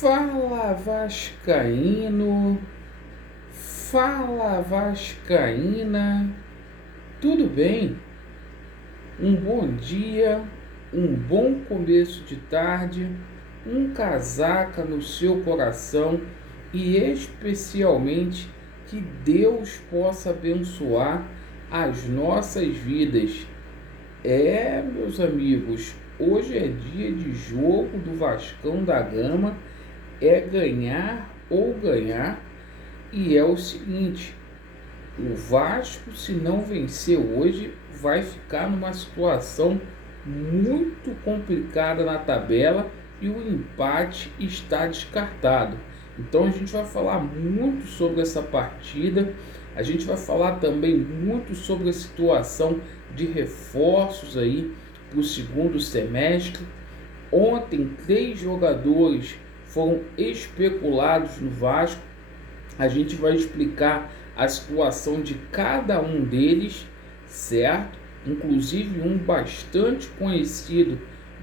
Fala Vascaíno, fala Vascaína, tudo bem? Um bom dia, um bom começo de tarde, um casaca no seu coração e especialmente que Deus possa abençoar as nossas vidas. Meus amigos, hoje é dia de jogo do Vascão da Gama, é ganhar ou ganhar, e é o seguinte: o Vasco, se não vencer hoje, vai ficar numa situação muito complicada na tabela e o empate está descartado. Então a gente vai falar muito sobre essa partida, a gente vai falar também muito sobre a situação de reforços aí para o segundo semestre. Ontem, 3 jogadores foram especulados no Vasco. A gente vai explicar a situação de cada um deles, certo? Inclusive um bastante conhecido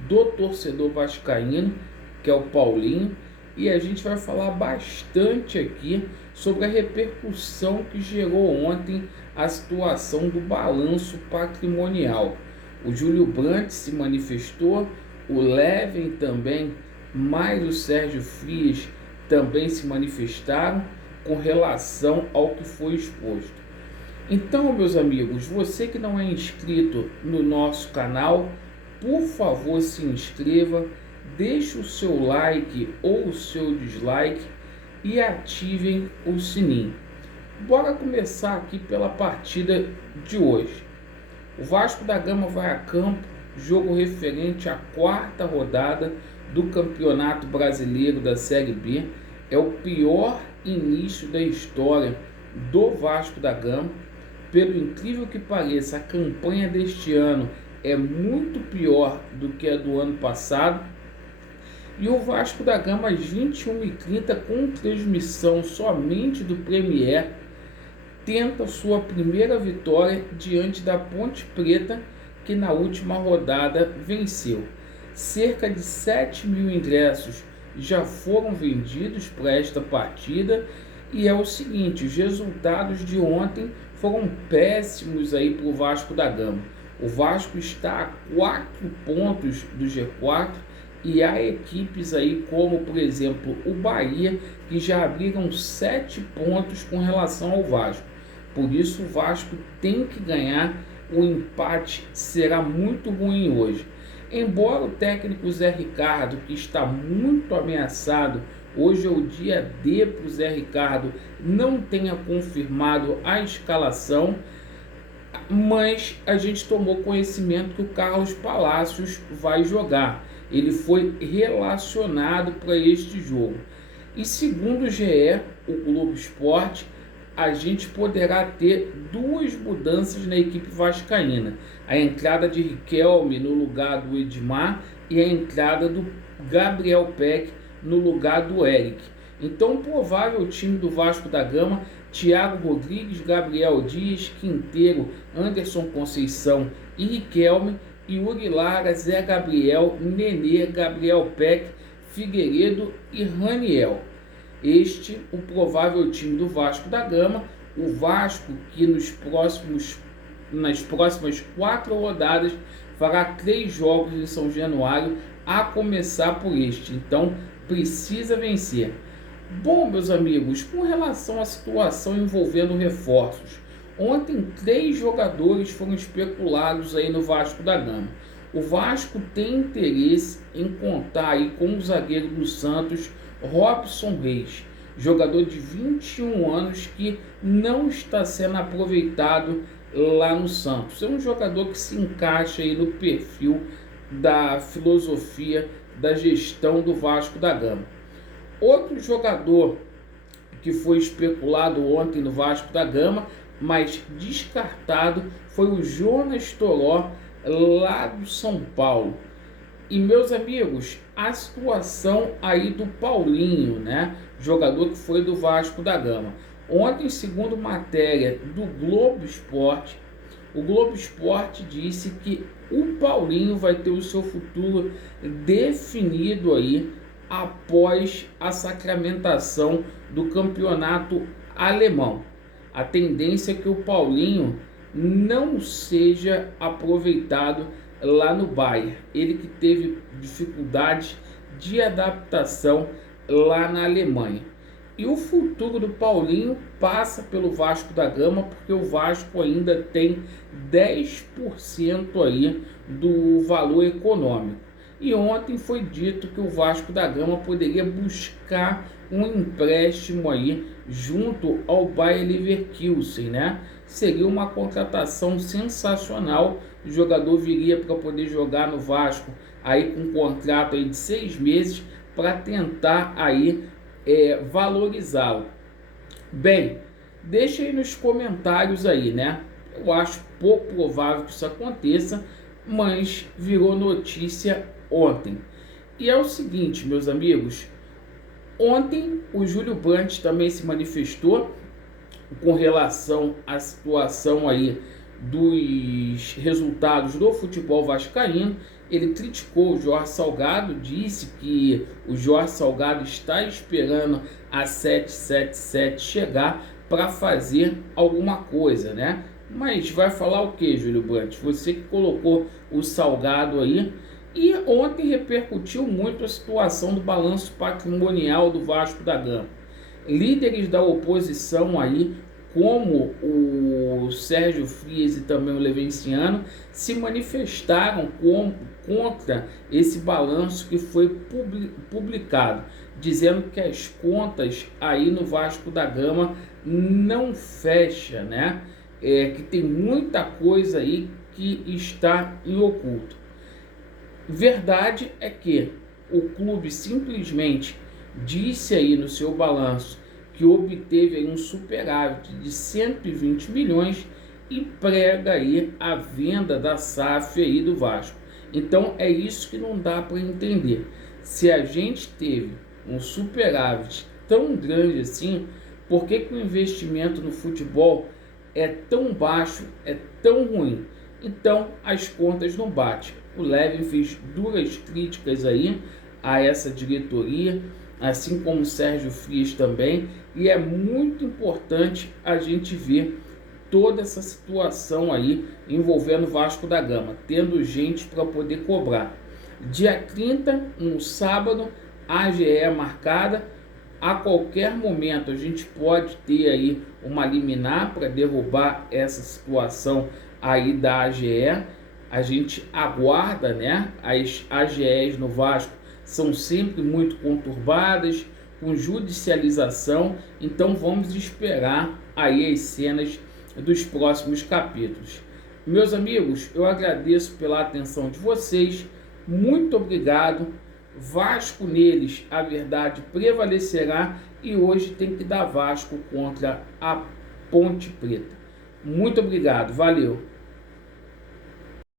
do torcedor vascaíno, que é o Paulinho. E a gente vai falar bastante aqui sobre a repercussão que gerou ontem a situação do balanço patrimonial. O Júlio Brandt se manifestou, o Leven também, mais o Sérgio Frias também se manifestaram com relação ao que foi exposto. Então, meus amigos, você que não é inscrito no nosso canal, por favor se inscreva, deixe o seu like ou o seu dislike e ativem o sininho. Bora começar aqui pela partida de hoje. O Vasco da Gama vai a campo, jogo referente à 4ª rodada do Campeonato Brasileiro da Série B. É o pior início da história do Vasco da Gama. Pelo incrível que pareça, a campanha deste ano é muito pior do que a do ano passado. E o Vasco da Gama, às 21h30, com transmissão somente do Premier, tenta sua primeira vitória diante da Ponte Preta, que na última rodada venceu. Cerca de 7.000 ingressos já foram vendidos para esta partida, e é o seguinte: os resultados de ontem foram péssimos aí para o Vasco da Gama. O Vasco está a 4 pontos do G4 e há equipes aí como, por exemplo, o Bahia, que já abriram 7 pontos com relação ao Vasco. Por isso o Vasco tem que ganhar, o empate será muito ruim hoje. Embora o técnico Zé Ricardo, que está muito ameaçado, hoje é o dia D para o Zé Ricardo, não tenha confirmado a escalação, mas a gente tomou conhecimento que o Carlos Palacios vai jogar. Ele foi relacionado para este jogo. E segundo o GE, o Globo Esporte, a gente poderá ter 2 mudanças na equipe vascaína: a entrada de Riquelme no lugar do Edmar e a entrada do Gabriel Peck no lugar do Eric. Então, o provável time do Vasco da Gama: Thiago Rodrigues, Gabriel Dias, Quinteiro, Anderson Conceição e Riquelme, Yuri Lara, Zé Gabriel, Nenê, Gabriel Peck, Figueiredo e Raniel. Este o provável time do Vasco da Gama. O Vasco, que nas próximas 4 rodadas fará 3 jogos em São Januário, a começar por este. Então precisa vencer. Bom, meus amigos, com relação à situação envolvendo reforços, ontem 3 jogadores foram especulados aí no Vasco da Gama. O Vasco tem interesse em contar aí com o zagueiro do Santos, Robson Reis, jogador de 21 anos que não está sendo aproveitado lá no Santos. É um jogador que se encaixa aí no perfil da filosofia da gestão do Vasco da Gama. Outro jogador que foi especulado ontem no Vasco da Gama, mas descartado, foi o Jonas Toró, lá do São Paulo. E, meus amigos, a situação aí do Paulinho, né? Jogador que foi do Vasco da Gama. Ontem, segundo matéria do Globo Esporte, o Globo Esporte disse que o Paulinho vai ter o seu futuro definido aí após a sacramentação do campeonato alemão. A tendência é que o Paulinho não seja aproveitado lá no Bayern. Ele que teve dificuldades de adaptação lá na Alemanha. E o futuro do Paulinho passa pelo Vasco da Gama, porque o Vasco ainda tem 10% aí do valor econômico. E ontem foi dito que o Vasco da Gama poderia buscar um empréstimo aí junto ao Bayer Leverkusen, né? Seria uma contratação sensacional. O jogador viria para poder jogar no Vasco aí com um contrato aí de 6 meses para tentar aí valorizá-lo. Bem, deixa aí nos comentários aí, né? Eu acho pouco provável que isso aconteça, mas virou notícia ontem. E é o seguinte, meus amigos, ontem o Júlio Brandt também se manifestou com relação à situação aí dos resultados do futebol vascaíno. Ele criticou o Jorge Salgado, disse que o Jorge Salgado está esperando a 777 chegar para fazer alguma coisa, né? Mas vai falar o que, Júlio Brandt? Você que colocou o Salgado aí. E ontem repercutiu muito a situação do balanço patrimonial do Vasco da Gama. Líderes da oposição aí, como o Sérgio Frias e também o Levenciano, se manifestaram contra esse balanço que foi publicado, dizendo que as contas aí no Vasco da Gama não fecha, né? Que tem muita coisa aí que está em oculto. Verdade é que o clube simplesmente disse aí no seu balanço que obteve aí um superávit de 120 milhões e prega aí a venda da SAF aí do Vasco. Então é isso que não dá para entender. Se a gente teve um superávit tão grande assim, por que que o investimento no futebol é tão baixo, é tão ruim? Então as contas não batem. O Levin fez duras críticas aí a essa diretoria, assim como o Sérgio Frias também, e é muito importante a gente ver toda essa situação aí envolvendo o Vasco da Gama, tendo gente para poder cobrar. Dia 30, no sábado, a AGE é marcada. A qualquer momento a gente pode ter aí uma liminar para derrubar essa situação aí da AGE. A gente aguarda, né? As AGEs no Vasco são sempre muito conturbadas, com judicialização, então vamos esperar aí as cenas dos próximos capítulos. Meus amigos, eu agradeço pela atenção de vocês, muito obrigado. Vasco neles, a verdade prevalecerá, e hoje tem que dar Vasco contra a Ponte Preta. Muito obrigado, valeu!